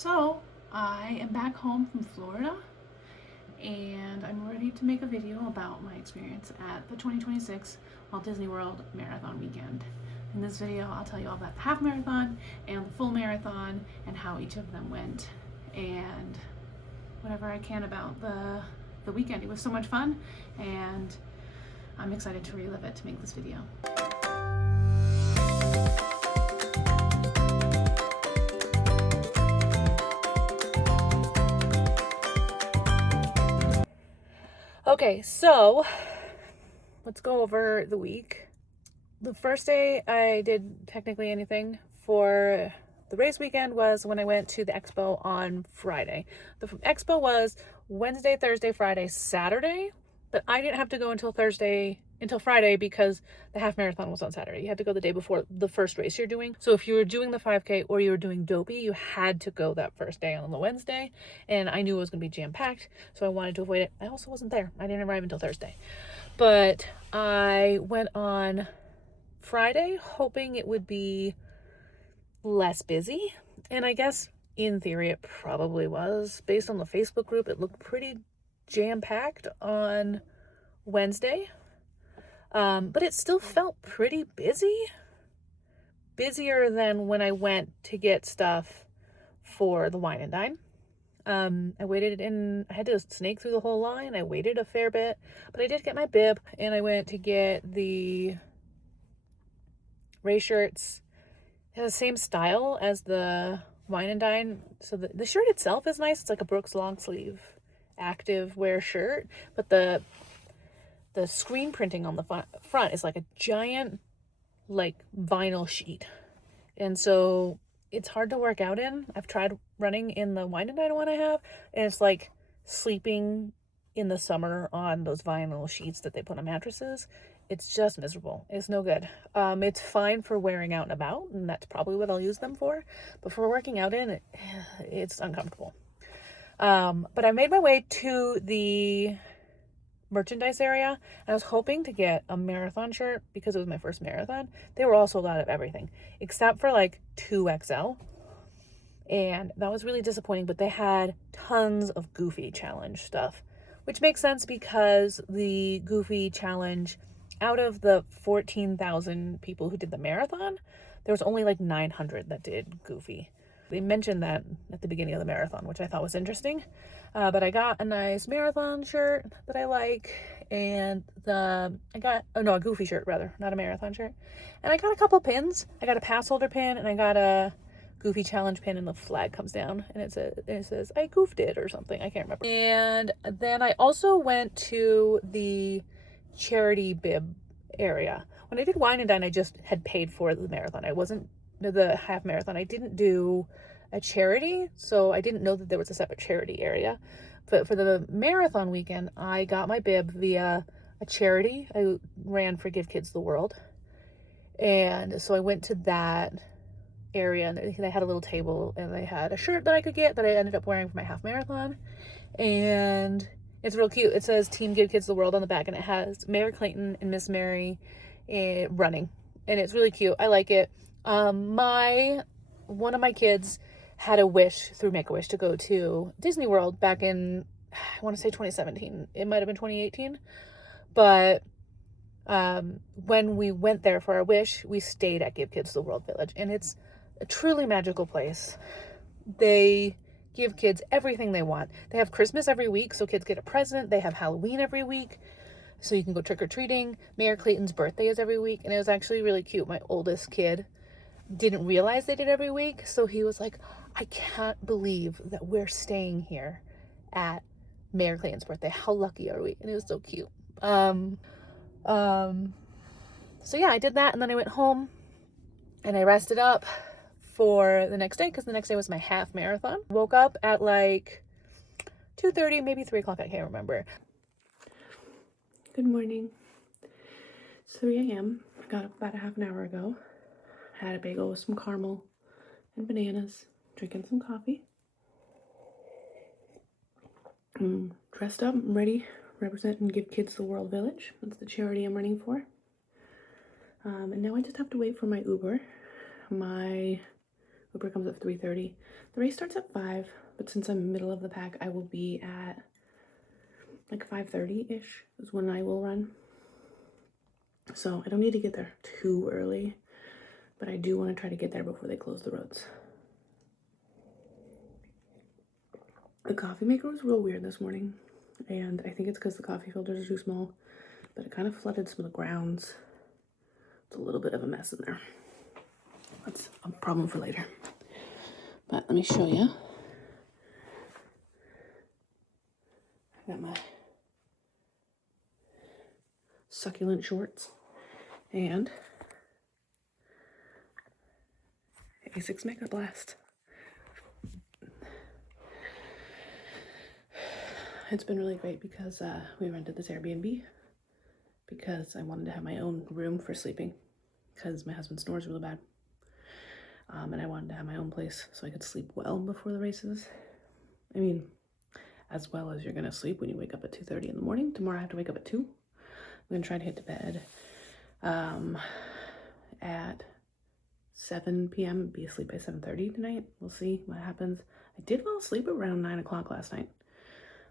So I am back home from Florida and I'm ready to make a video about my experience at the 2026 Walt Disney World Marathon weekend. In this video, I'll tell you all about the half marathon and the full marathon and how each of them went and whatever I can about the weekend. It was so much fun and I'm excited to relive it to make this video. Okay, so let's go over the week. The first day I did technically anything for the race weekend was when I went to the expo on Friday. The expo was Wednesday, Thursday, Friday, Saturday, but I didn't have to go until Friday because the half marathon was on Saturday. You had to go the day before the first race you're doing. So if you were doing the 5K or you were doing Dopey, you had to go that first day on the Wednesday. And I knew it was going to be jam-packed, so I wanted to avoid it. I also wasn't there. I didn't arrive until Thursday. But I went on Friday hoping it would be less busy. And I guess in theory it probably was. Based on the Facebook group, it looked pretty jam-packed on Wednesday. But it still felt pretty busy. Busier than when I went to get stuff for the wine and dine. I had to snake through the whole line. I waited a fair bit, but I did get my bib and I went to get the race shirts. It has the same style as the wine and dine. So the shirt itself is nice. It's like a Brooks long sleeve active wear shirt, but the screen printing on the front is like a giant like vinyl sheet, and so it's hard to work out in. I've tried running in the wine and dine one I have, and it's like sleeping in the summer on those vinyl sheets that they put on mattresses. It's just miserable. It's no good. It's fine for wearing out and about, and that's probably what I'll use them for, but for working out in, it's uncomfortable. But I made my way to the merchandise area. I was hoping to get a marathon shirt because it was my first marathon. They were all sold out of everything except for like 2XL, and that was really disappointing. But they had tons of Goofy challenge stuff, which makes sense because the Goofy challenge, out of the 14,000 people who did the marathon, there was only like 900 that did Goofy. They mentioned that at the beginning of the marathon, which I thought was interesting. But I got a nice marathon shirt that I like, and a Goofy shirt rather, not a marathon shirt. And I got a couple pins. I got a pass holder pin, and I got a Goofy challenge pin, and the flag comes down, and it says I goofed it or something. I can't remember. And then I also went to the charity bib area. When I did wine and dine, I just had paid for the marathon. I wasn't the half marathon. I didn't do a charity, so I didn't know that there was a separate charity area. But for the marathon weekend, I got my bib via a charity. I ran for Give Kids the World, and so I went to that area, and they had a little table, and they had a shirt that I could get that I ended up wearing for my half marathon, and it's real cute. It says Team Give Kids the World on the back, and it has Mayor Clayton and Miss Mary running, and it's really cute. I like it. One of my kids had a wish through Make-A-Wish to go to Disney World back in, I want to say 2017. It might have been 2018. But when we went there for our wish, we stayed at Give Kids the World Village. And it's a truly magical place. They give kids everything they want. They have Christmas every week, so kids get a present. They have Halloween every week, so you can go trick-or-treating. Mayor Clayton's birthday is every week, and it was actually really cute. My oldest kid didn't realize they did every week, so he was like, I can't believe that we're staying here at Mayor Clayton's birthday. How lucky are we? And it was so cute. So yeah, I did that, and then I went home and I rested up for the next day because the next day was my half marathon. Woke up at like 2:30, maybe 3 o'clock, I can't remember. Good morning. It's 3 a.m. I got up about a half an hour ago. Had a bagel with some caramel and bananas, drinking some coffee. I'm dressed up, I'm ready, represent and Give Kids the World Village. That's the charity I'm running for. And now I just have to wait for my Uber. My Uber comes at 3:30. The race starts at 5, but since I'm middle of the pack, I will be at like 5:30-ish is when I will run. So I don't need to get there too early, but I do want to try to get there before they close the roads. The coffee maker was real weird this morning, and I think it's because the coffee filters are too small, but it kind of flooded some of the grounds. It's a little bit of a mess in there. That's a problem for later. But let me show you. I got my succulent shorts and A6 Makeup Blast. It's been really great because we rented this Airbnb because I wanted to have my own room for sleeping because my husband snores really bad. And I wanted to have my own place so I could sleep well before the races. I mean, as well as you're gonna sleep when you wake up at 2:30 in the morning. Tomorrow I have to wake up at 2. I'm gonna try to hit to bed at 7 p.m. Be asleep by 7:30 tonight. We'll see what happens. I did fall asleep around 9 o'clock last night.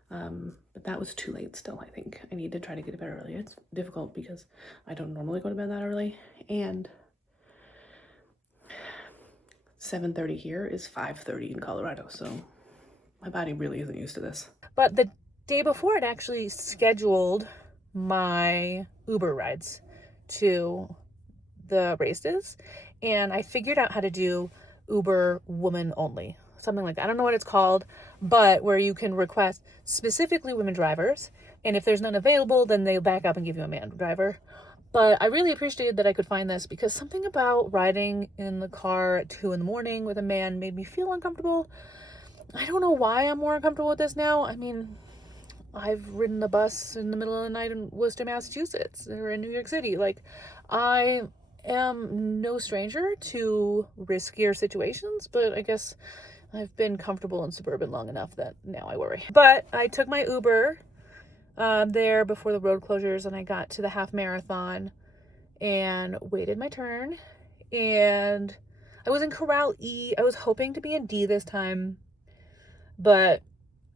But that was too late still, I think. I need to try to get to bed early. It's difficult because I don't normally go to bed that early, and 7:30 here is 5:30 in Colorado, so my body really isn't used to this. But the day before, I'd actually scheduled my Uber rides to the races, and I figured out how to do Uber woman only. Something like that. I don't know what it's called, but where you can request specifically women drivers, and if there's none available, then they back up and give you a man driver. But I really appreciated that I could find this because something about riding in the car at 2 in the morning with a man made me feel uncomfortable. I don't know why I'm more uncomfortable with this now. I mean, I've ridden the bus in the middle of the night in Worcester, Massachusetts, or in New York City. Like, I am no stranger to riskier situations, but I guess I've been comfortable in suburban long enough that now I worry. But I took my Uber there before the road closures, and I got to the half marathon and waited my turn. And I was in Corral E. I was hoping to be in D this time, but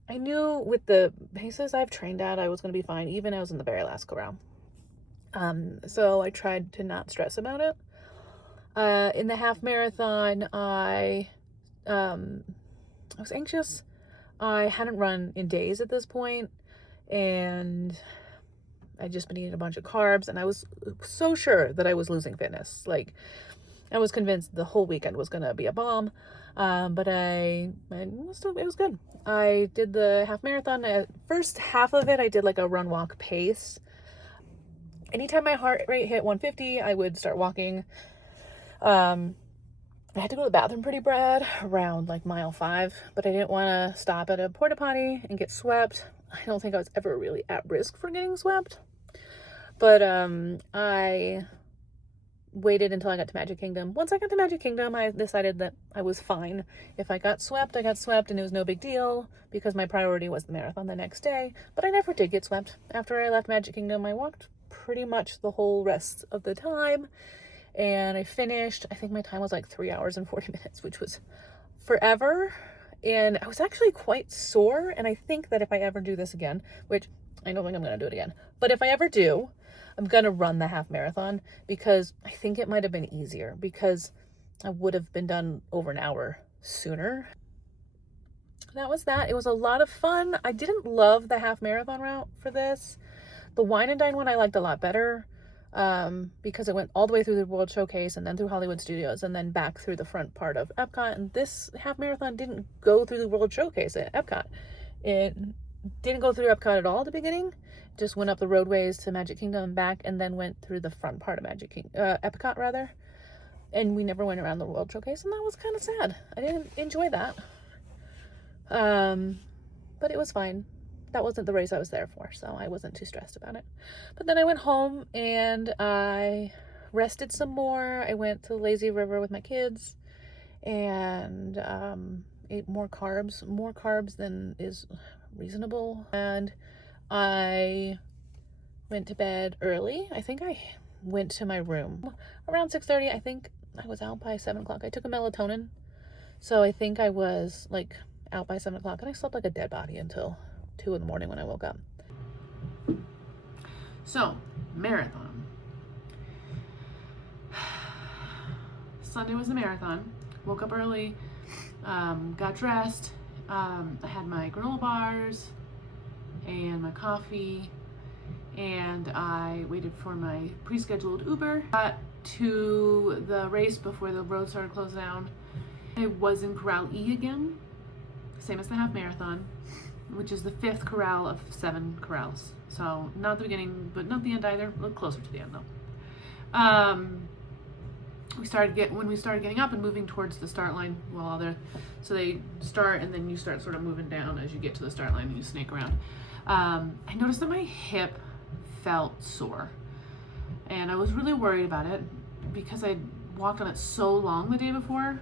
I knew with the paces I've trained at, I was going to be fine, even I was in the very last corral. So I tried to not stress about it. In the half marathon, I was anxious. I hadn't run in days at this point, and I'd just been eating a bunch of carbs, and I was so sure that I was losing fitness. Like, I was convinced the whole weekend was going to be a bomb, but it was good. I did the half marathon. First half of it, I did like a run walk pace. Anytime my heart rate hit 150, I would start walking. I had to go to the bathroom pretty bad around like mile 5, but I didn't want to stop at a porta potty and get swept. I don't think I was ever really at risk for getting swept, but I waited until I got to Magic Kingdom. Once I got to Magic Kingdom, I decided that I was fine. If I got swept, I got swept, and it was no big deal because my priority was the marathon the next day. But I never did get swept. After I left Magic Kingdom, I walked pretty much the whole rest of the time, and I finished. I think my time was like 3 hours and 40 minutes, which was forever. And I was actually quite sore, and I think that if I ever do this again, which I don't think I'm going to do it again, but if I ever do, I'm going to run the half marathon because I think it might have been easier because I would have been done over an hour sooner. That was that. It was a lot of fun. I didn't love the half marathon route for this. The Wine and Dine one I liked a lot better because it went all the way through the World Showcase and then through Hollywood Studios and then back through the front part of Epcot. And this half marathon didn't go through the World Showcase at Epcot. It didn't go through Epcot at all at the beginning. Just went up the roadways to Magic Kingdom and back, and then went through the front part of Epcot rather. And we never went around the World Showcase, and that was kind of sad. I didn't enjoy that. But it was fine. That wasn't the race I was there for, so I wasn't too stressed about it. But then I went home and I rested some more. I went to the lazy river with my kids and ate more carbs than is reasonable. And I went to bed early. I think I went to my room around 6:30. I think I was out by 7 o'clock. I took a melatonin So I think I was like out by 7 o'clock, and I slept like a dead body until 2 in the morning when I woke up. So, marathon. Sunday was the marathon. Woke up early, got dressed. I had my granola bars and my coffee, and I waited for my pre-scheduled Uber. Got to the race before the road started to close down. I was in Corral E again, same as the half marathon, which is the 5th corral of 7 corrals. So not the beginning, but not the end either. A little closer to the end though. When we started getting up and moving towards the start line, so they start and then you start sort of moving down as you get to the start line and you snake around. I noticed that my hip felt sore, and I was really worried about it because I walked on it so long the day before.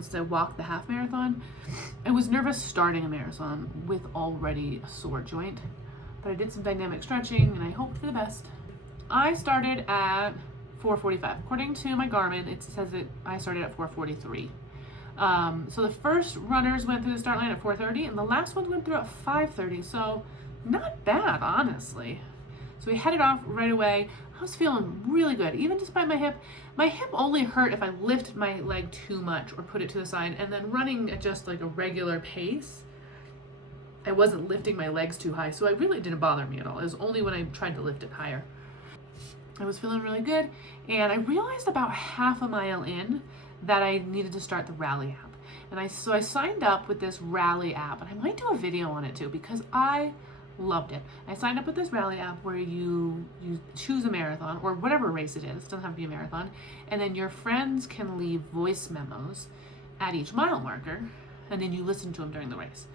So I walked the half marathon. I was nervous starting a marathon with already a sore joint, but I did some dynamic stretching and I hoped for the best. I started at 4:45. According to my Garmin, it says that I started at 4:43. So the first runners went through the start line at 4:30 and the last ones went through at 5:30. So not bad, honestly. So we headed off right away. I was feeling really good, even despite my hip. My hip only hurt if I lifted my leg too much or put it to the side, and then running at just like a regular pace, I wasn't lifting my legs too high, so it really didn't bother me at all. It was only when I tried to lift it higher. I was feeling really good, and I realized about half a mile in that I needed to start the Rally app. And so I signed up with this Rally app, and I might do a video on it too because I loved it. I signed up with this Rally app where you choose a marathon or whatever race it is. It doesn't have to be a marathon. And then your friends can leave voice memos at each mile marker, and then you listen to them during the race.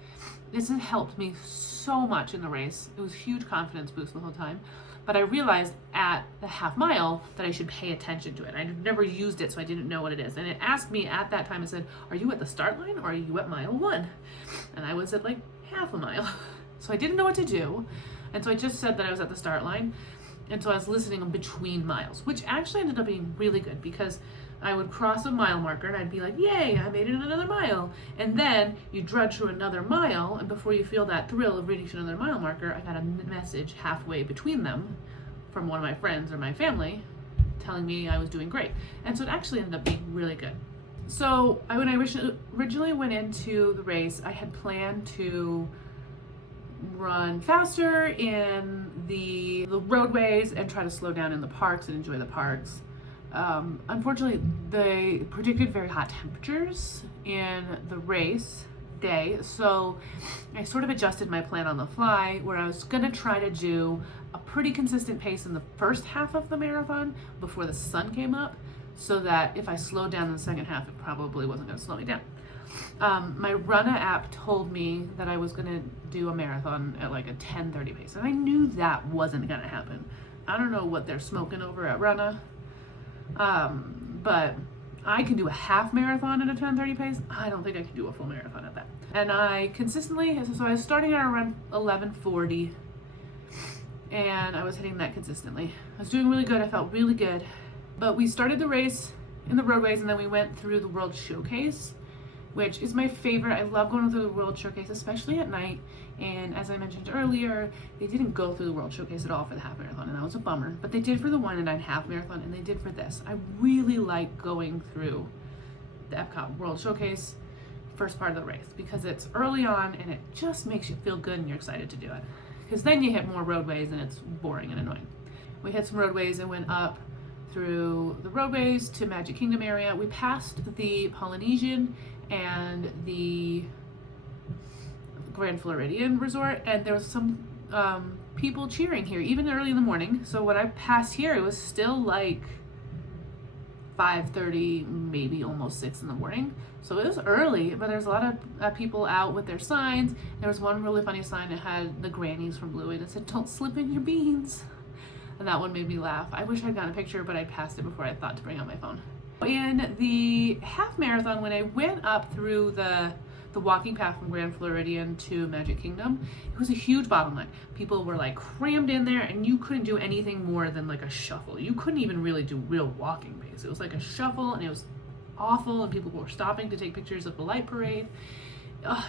This has helped me so much in the race. It was a huge confidence boost the whole time. But I realized at the half mile that I should pay attention to it. I'd never used it, so I didn't know what it is. And it asked me at that time, it said, are you at the start line or are you at mile 1? And I was at like half a mile. So I didn't know what to do. And so I just said that I was at the start line. And so I was listening in between miles, which actually ended up being really good because I would cross a mile marker and I'd be like, yay, I made it another mile. And then you drudge through another mile, and before you feel that thrill of reaching another mile marker, I got a message halfway between them from one of my friends or my family telling me I was doing great. And so it actually ended up being really good. So when I originally went into the race, I had planned to run faster in the roadways and try to slow down in the parks and enjoy the parks. Unfortunately, they predicted very hot temperatures in the race day, so I sort of adjusted my plan on the fly where I was gonna try to do a pretty consistent pace in the first half of the marathon before the sun came up, so that if I slowed down in the second half, it probably wasn't gonna slow me down. My Runna app told me that I was gonna do a marathon at like a 10:30 pace, and I knew that wasn't gonna happen. I don't know what they're smoking over at Runna, but I can do a half marathon at a 10:30 pace. I don't think I can do a full marathon at that. And I consistently, so I was starting at around 11:40, and I was hitting that consistently. I was doing really good. I felt really good. But we started the race in the roadways, and then we went through the World Showcase, which is my favorite. I love going through the World Showcase, especially at night. And as I mentioned earlier, they didn't go through the World Showcase at all for the half marathon, and that was a bummer. But they did for the 1:09 half marathon, and they did for this. I really like going through the Epcot World Showcase first part of the race because it's early on and it just makes you feel good and you're excited to do it. Because then you hit more roadways and it's boring and annoying. We hit some roadways and went up through the roadways to Magic Kingdom area. We passed the Polynesian and the Grand Floridian Resort, and there was some people cheering here even early in the morning. So when I passed here, it was still like 5:30, maybe almost 6 in the morning. So it was early, but there's a lot of people out with their signs. There was one really funny sign that had the grannies from Bluey and it said, "Don't slip in your beans." And that one made me laugh. I wish I'd gotten a picture, but I passed it before I thought to bring out my phone. In the half marathon, when I went up through the walking path from Grand Floridian to Magic Kingdom, it was a huge bottleneck. People were like crammed in there and you couldn't do anything more than like a shuffle. You couldn't even really do real walking pace. It was like a shuffle and it was awful, and people were stopping to take pictures of the light parade.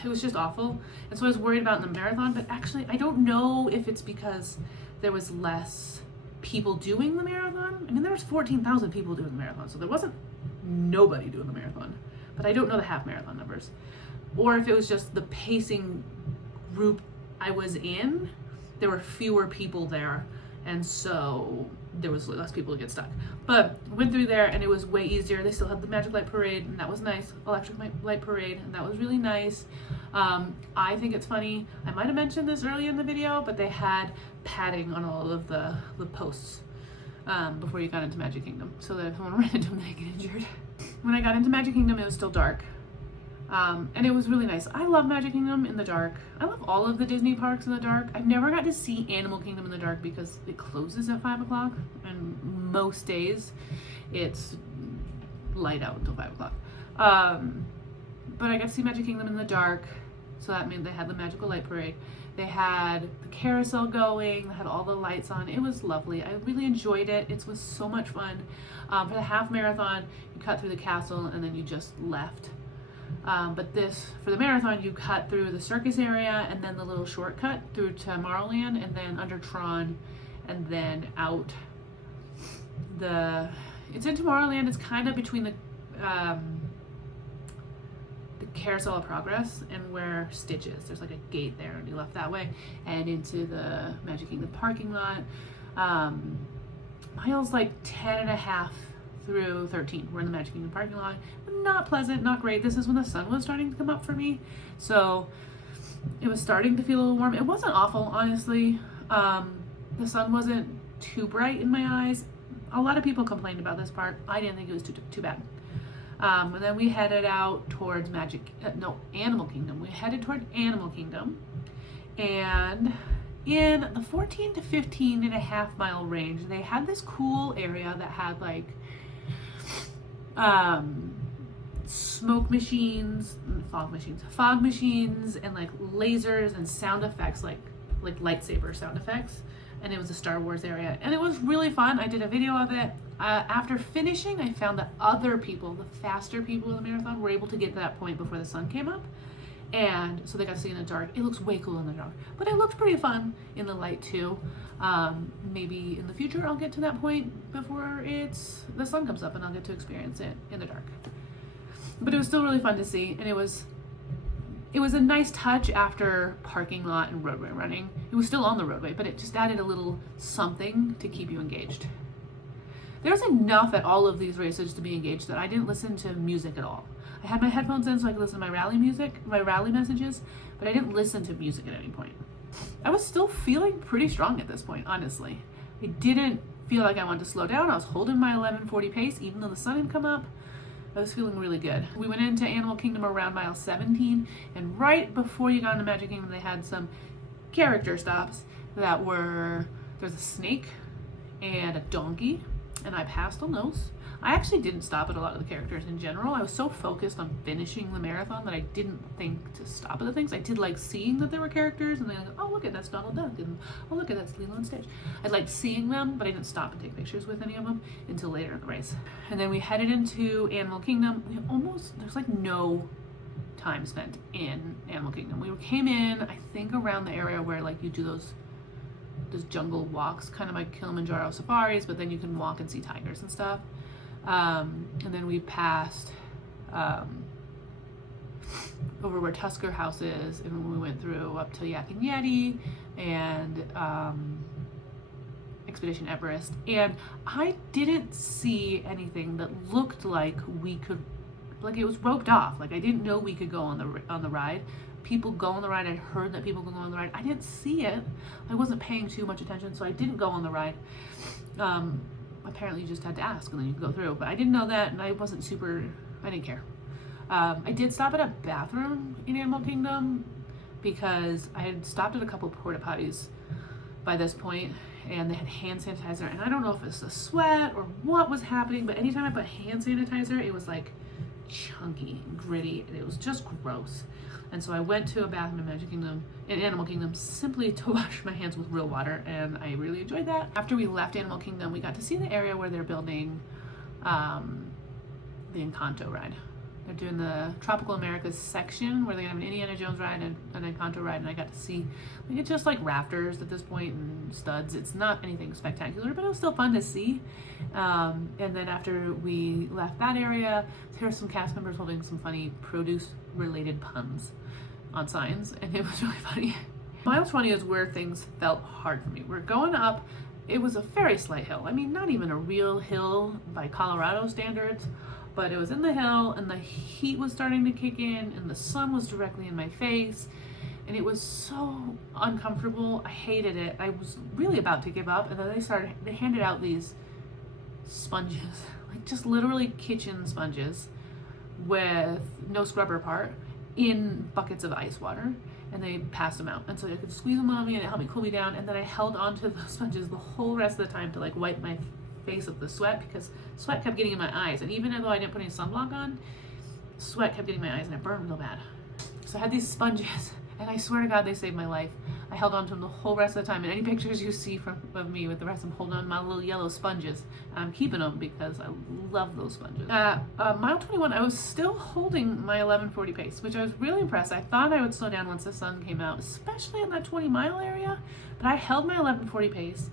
It was just awful. And so I was worried about in the marathon, but actually I don't know if it's because there was less people doing the marathon. I mean, there was 14,000 people doing the marathon, so there wasn't nobody doing the marathon, but I don't know the half marathon numbers. Or if it was just the pacing group I was in, there were fewer people there, and so there was less people to get stuck. But went through there and it was way easier. They still had the Magic Light Parade, and that was nice. Electric Light Parade, and that was really nice. I think it's funny, I might have mentioned this earlier in the video, but they had padding on all of the posts before you got into Magic Kingdom, so that if someone ran into them, they get injured. When I got into Magic Kingdom, it was still dark. And it was really nice. I love Magic Kingdom in the dark. I love all of the Disney parks in the dark. I've never got to see Animal Kingdom in the dark because it closes at 5 o'clock, and most days it's light out until 5 o'clock. But I got to see Magic Kingdom in the dark, so that meant they had the Magical Light Parade. They had the carousel going, they had all the lights on. It was lovely. I really enjoyed it. It was so much fun. For the half marathon, you cut through the castle and then you just left. But for the marathon, you cut through the circus area and then the little shortcut through to Tomorrowland and then under Tron and then out. It's in Tomorrowland. It's kind of between the Carousel of Progress and where Stitch is. There's like a gate there, and you left that way and into the Magic Kingdom parking lot. Miles like 10 and a half through 13. We're in the Magic Kingdom parking lot. Not pleasant, not great. This is when the sun was starting to come up for me, so it was starting to feel a little warm. It wasn't awful, honestly. The sun wasn't too bright in my eyes. A lot of people complained about this part. I didn't think it was too bad. And then we headed out towards Animal Kingdom. We headed toward Animal Kingdom, and in the 14 to 15 and a half mile range, they had this cool area that had like fog machines, and like lasers and sound effects, like lightsaber sound effects. And it was a Star Wars area, and it was really fun. I did a video of it. After finishing, I found that other people, the faster people in the marathon, were able to get to that point before the sun came up, and so they got to see in the dark. It looks way cool in the dark, but it looked pretty fun in the light too. Maybe in the future I'll get to that point before the sun comes up and I'll get to experience it in the dark. But it was still really fun to see, and it was a nice touch after parking lot and roadway running. It was still on the roadway, but it just added a little something to keep you engaged. There was enough at all of these races to be engaged that I didn't listen to music at all. I had my headphones in so I could listen to my rally messages, but I didn't listen to music at any point. I was still feeling pretty strong at this point, honestly. I didn't feel like I wanted to slow down. I was holding my 11:40 pace even though the sun had come up. I was feeling really good. We went into Animal Kingdom around mile 17, and right before you got into Magic Kingdom, they had some character stops that there's a snake and a donkey, and I passed on those. I actually didn't stop at a lot of the characters in general. I was so focused on finishing the marathon that I didn't think to stop at the things. I did like seeing that there were characters, and then like, oh look at that's Donald Duck, and oh look at that's Lilo and Stitch. I liked seeing them, but I didn't stop and take pictures with any of them until later in the race. And then we headed into Animal Kingdom. There's like no time spent in Animal Kingdom. We came in, I think, around the area where like you do those jungle walks, kind of like Kilimanjaro safaris, but then you can walk and see tigers and stuff. And then we passed over where Tusker House is, and we went through up to Yak and Yeti and Expedition Everest, and I didn't see anything that looked like it was roped off. Like I didn't know we could go on the ride. People go on the ride. I heard that people could go on the ride. I didn't see it. I wasn't paying too much attention, so I didn't go on the ride. Apparently you just had to ask and then you could go through, but I didn't know that, and I didn't care. I did stop at a bathroom in Animal Kingdom because I had stopped at a couple porta potties by this point, and they had hand sanitizer, and I don't know if it's the sweat or what was happening, but anytime I put hand sanitizer, it was like chunky and gritty, and it was just gross. And so I went to a bathroom in Animal Kingdom simply to wash my hands with real water, and I really enjoyed that. After we left Animal Kingdom, we got to see the area where they're building the Encanto ride. They're doing the Tropical Americas section where they're gonna have an Indiana Jones ride and an Encanto ride, and I got to see, like, it's just like rafters at this point and studs. It's not anything spectacular, but it was still fun to see. And then after we left that area, there were some cast members holding some funny produce-related puns on signs, and it was really funny. Mile 20 is where things felt hard for me. We're going up. It was a very slight hill. I mean, not even a real hill by Colorado standards, but it was in the hill, and the heat was starting to kick in, and the sun was directly in my face, and it was so uncomfortable. I hated it. I was really about to give up, and then they handed out these sponges, like just literally kitchen sponges with no scrubber part in buckets of ice water, and they passed them out, and so I could squeeze them on me and it helped me cool me down. And then I held onto the sponges the whole rest of the time to like wipe my face of the sweat, because sweat kept getting in my eyes, and even though I didn't put any sunblock on, sweat kept getting in my eyes and it burned real bad. So I had these sponges, and I swear to God they saved my life. I held on to them the whole rest of the time, and any pictures you see of me with the rest of them holding on my little yellow sponges, I'm keeping them because I love those sponges. Mile 21, I was still holding my 11:40 pace, which I was really impressed. I thought I would slow down once the sun came out, especially in that 20-mile area, but I held my 11:40 pace.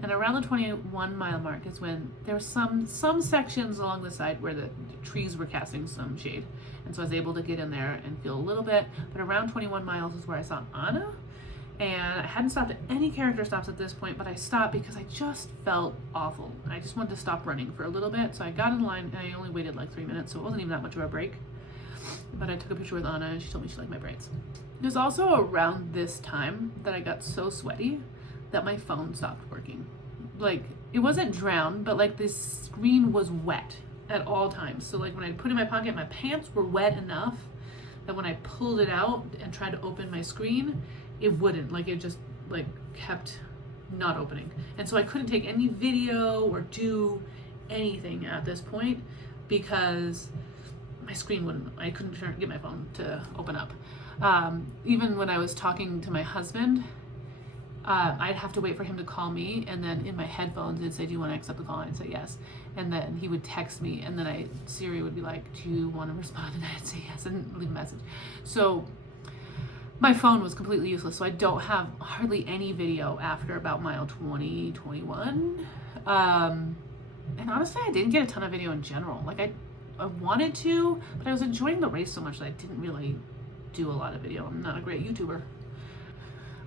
And around the 21 mile mark is when there were some sections along the side where the trees were casting some shade. And so I was able to get in there and feel a little bit. But around 21 miles is where I saw Anna. And I hadn't stopped at any character stops at this point, but I stopped because I just felt awful. I just wanted to stop running for a little bit. So I got in line, and I only waited like 3 minutes, so it wasn't even that much of a break. But I took a picture with Anna, and she told me she liked my braids. It was also around this time that I got so sweaty that my phone stopped working. Like, it wasn't drowned, but like the screen was wet at all times. So like when I put it in my pocket, my pants were wet enough that when I pulled it out and tried to open my screen, it wouldn't. Like, it just like kept not opening. And so I couldn't take any video or do anything at this point because my screen wouldn't, I couldn't get my phone to open up. Even when I was talking to my husband, I'd have to wait for him to call me, and then in my headphones it'd say, do you want to accept the call? And I'd say yes. And then he would text me, and then Siri would be like, do you want to respond? And I'd say yes and leave a message. So my phone was completely useless, so I don't have hardly any video after about mile 20, 21. And honestly, I didn't get a ton of video in general. Like, I wanted to, but I was enjoying the race so much that I didn't really do a lot of video. I'm not a great YouTuber.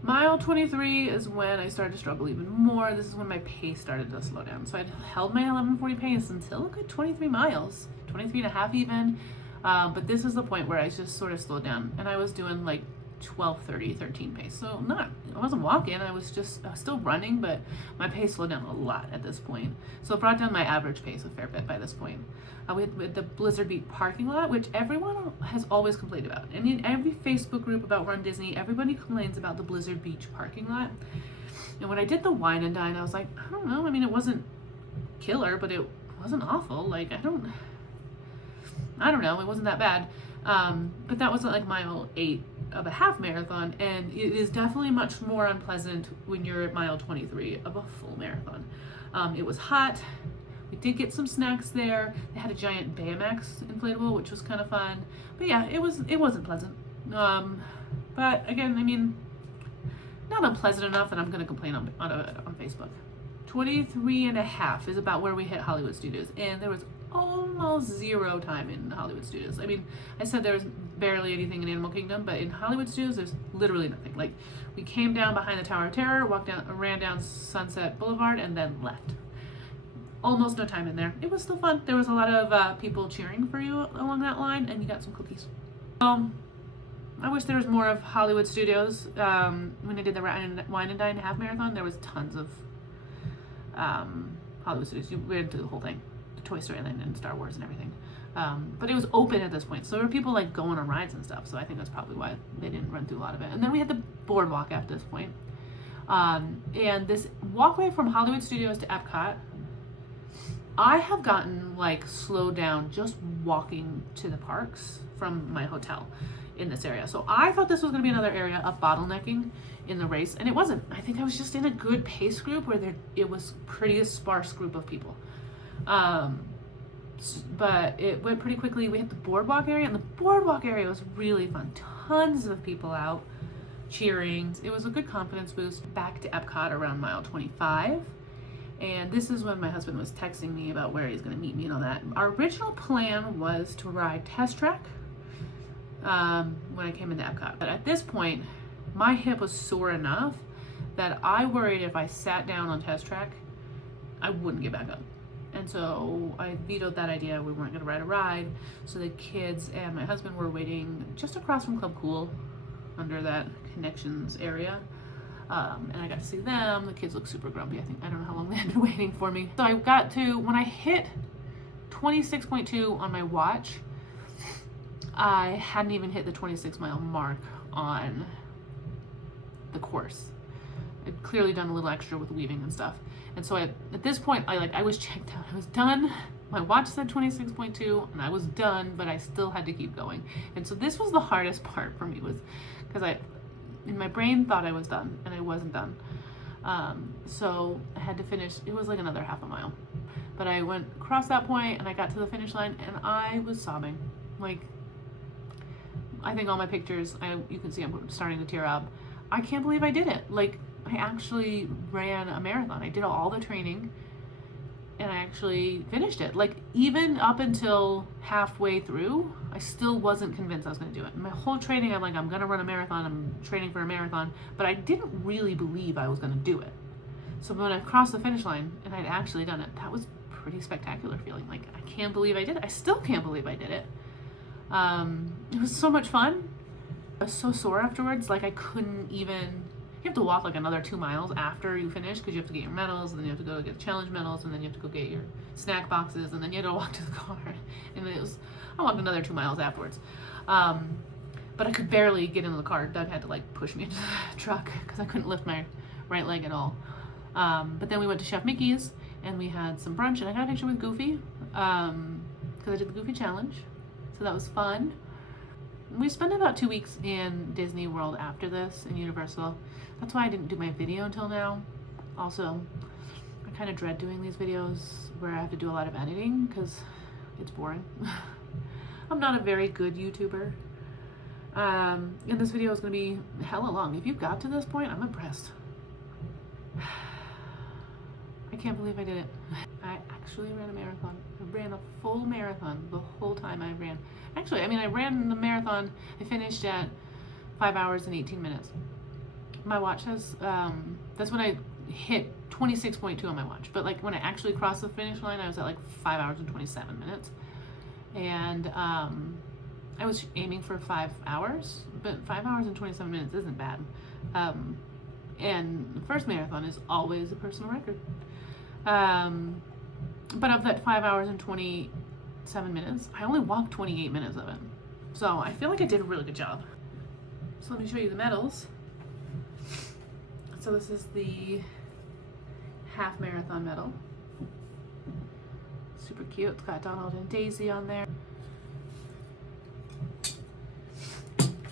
Mile 23 is when I started to struggle even more. This is when my pace started to slow down. So I held my 11:40 pace until a good 23 miles, 23 and a half even. But this is the point where I just sort of slowed down, and I was doing like 12:30, 13 pace. So I wasn't walking, I was still running, but my pace slowed down a lot at this point. So it brought down my average pace a fair bit by this point. We had the Blizzard Beach parking lot, which everyone has always complained about. And in every Facebook group about Run Disney, everybody complains about the Blizzard Beach parking lot. And when I did the wine and dine, I was like, I don't know. I mean, it wasn't killer, but it wasn't awful. Like, I don't know. It wasn't that bad. But that wasn't like mile 8 of a half marathon, and it is definitely much more unpleasant when you're at mile 23 of a full marathon. It was hot. We did get some snacks there. They had a giant Baymax inflatable, which was kind of fun. But yeah, it wasn't pleasant. But again, I mean, not unpleasant enough that I'm going to complain on Facebook. 23 and a half is about where we hit Hollywood Studios, and there was almost zero time in Hollywood Studios. I mean, I said there was barely anything in Animal Kingdom, but in Hollywood Studios, there's literally nothing. Like, we came down behind the Tower of Terror, ran down Sunset Boulevard, and then left. Almost no time in there. It was still fun. There was a lot of people cheering for you along that line, and you got some cookies. I wish there was more of Hollywood Studios. When I did the Wine and Dine half marathon, there was tons of Hollywood Studios. We went to the whole thing, the Toy Story Land and Star Wars and everything. But it was open at this point, so there were people like going on rides and stuff. So I think that's probably why they didn't run through a lot of it. And then we had the boardwalk at this point. And this walkway from Hollywood Studios to Epcot, I have gotten like slowed down just walking to the parks from my hotel in this area. So I thought this was going to be another area of bottlenecking in the race, and it wasn't. I think I was just in a good pace group where it was pretty sparse group of people. but it went pretty quickly. We hit the boardwalk area, and the boardwalk area was really fun. Tons of people out cheering. It was a good confidence boost. Back to Epcot around mile 25. And this is when my husband was texting me about where he's going to meet me and all that. Our original plan was to ride Test Track when I came into Epcot. But at this point, my hip was sore enough that I worried if I sat down on Test Track, I wouldn't get back up. And so I vetoed that idea. We weren't going to ride a ride. So the kids and my husband were waiting just across from Club Cool under that connections area. And I got to see them. The kids look super grumpy. I don't know how long they had been waiting for me. So I got to, when I hit 26.2 on my watch, I hadn't even hit the 26-mile mark on the course. I'd clearly done a little extra with weaving and stuff. And so at this point, I was checked out. I was done. My watch said 26.2 and I was done, but I still had to keep going. And so this was the hardest part for me, was because in my brain thought I was done and I wasn't done. So I had to finish. It was like another half a mile, but I went across that point and I got to the finish line and I was sobbing. Like, I think all my pictures, you can see I'm starting to tear up. I can't believe I did it. Like, I actually ran a marathon. I did all the training and I actually finished it. Like, even up until halfway through, I still wasn't convinced I was going to do it. My whole training, I'm like, I'm going to run a marathon. I'm training for a marathon, but I didn't really believe I was going to do it. So when I crossed the finish line and I'd actually done it, that was pretty spectacular feeling. Like, I can't believe I did it. I still can't believe I did it. It was so much fun. I was so sore afterwards. Like, I couldn't even, you have to walk like another 2 miles after you finish because you have to get your medals, and then you have to go get challenge medals, and then you have to go get your snack boxes, and then you have to walk to the car. And I walked another 2 miles afterwards. But I could barely get into the car. Doug had to like push me into the truck because I couldn't lift my right leg at all. But then we went to Chef Mickey's and we had some brunch, and I got a picture with Goofy because I did the Goofy challenge. So that was fun. We spent about 2 weeks in Disney World after this, in Universal. That's why I didn't do my video until now. Also, I kind of dread doing these videos where I have to do a lot of editing because it's boring. I'm not a very good YouTuber. And this video is going to be hella long. If you got to this point, I'm impressed. I can't believe I did it. I actually ran a marathon. I ran a full marathon the whole time I ran. Actually, I ran the marathon. I finished at 5 hours and 18 minutes. My watch says, that's when I hit 26.2 on my watch. But like when I actually crossed the finish line, I was at like 5 hours and 27 minutes. And I was aiming for 5 hours, but 5 hours and 27 minutes isn't bad. And the first marathon is always a personal record. But of that 5 hours and 27 minutes, I only walked 28 minutes of it. So I feel like I did a really good job. So let me show you the medals. So this is the half marathon medal. Super cute. It's got Donald and Daisy on there.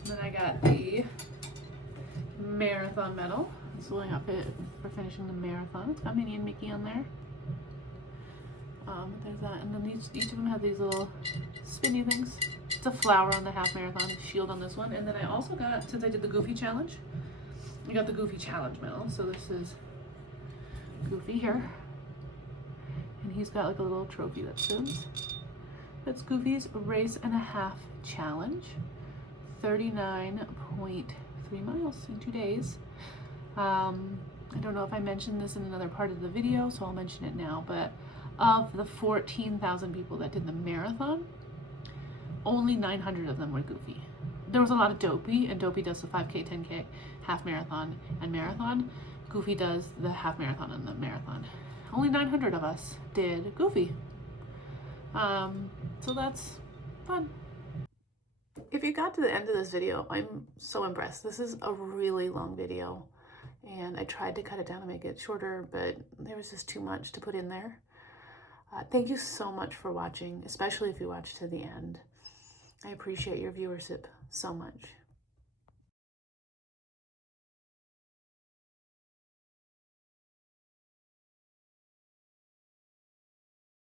Then I got the marathon medal. It's the outfit for finishing the marathon. It's got Minnie and Mickey on there. There's that, and then each of them have these little spinny things. It's a flower on the half marathon, a shield on this one, and then I also got, since I did the Goofy challenge, I got the Goofy challenge medal. So this is Goofy here, and he's got like a little trophy that says, that's Goofy's race and a half challenge, 39.3 miles in 2 days. I don't know if I mentioned this in another part of the video, so I'll mention it now, but of the 14,000 people that did the marathon, only 900 of them were Goofy. There was a lot of Dopey, and Dopey does the 5K, 10K, half marathon, and marathon. Goofy does the half marathon and the marathon. Only 900 of us did Goofy. So that's fun. If you got to the end of this video, I'm so impressed. This is a really long video, and I tried to cut it down to make it shorter, but there was just too much to put in there. Thank you so much for watching, especially if you watched to the end. I appreciate your viewership so much.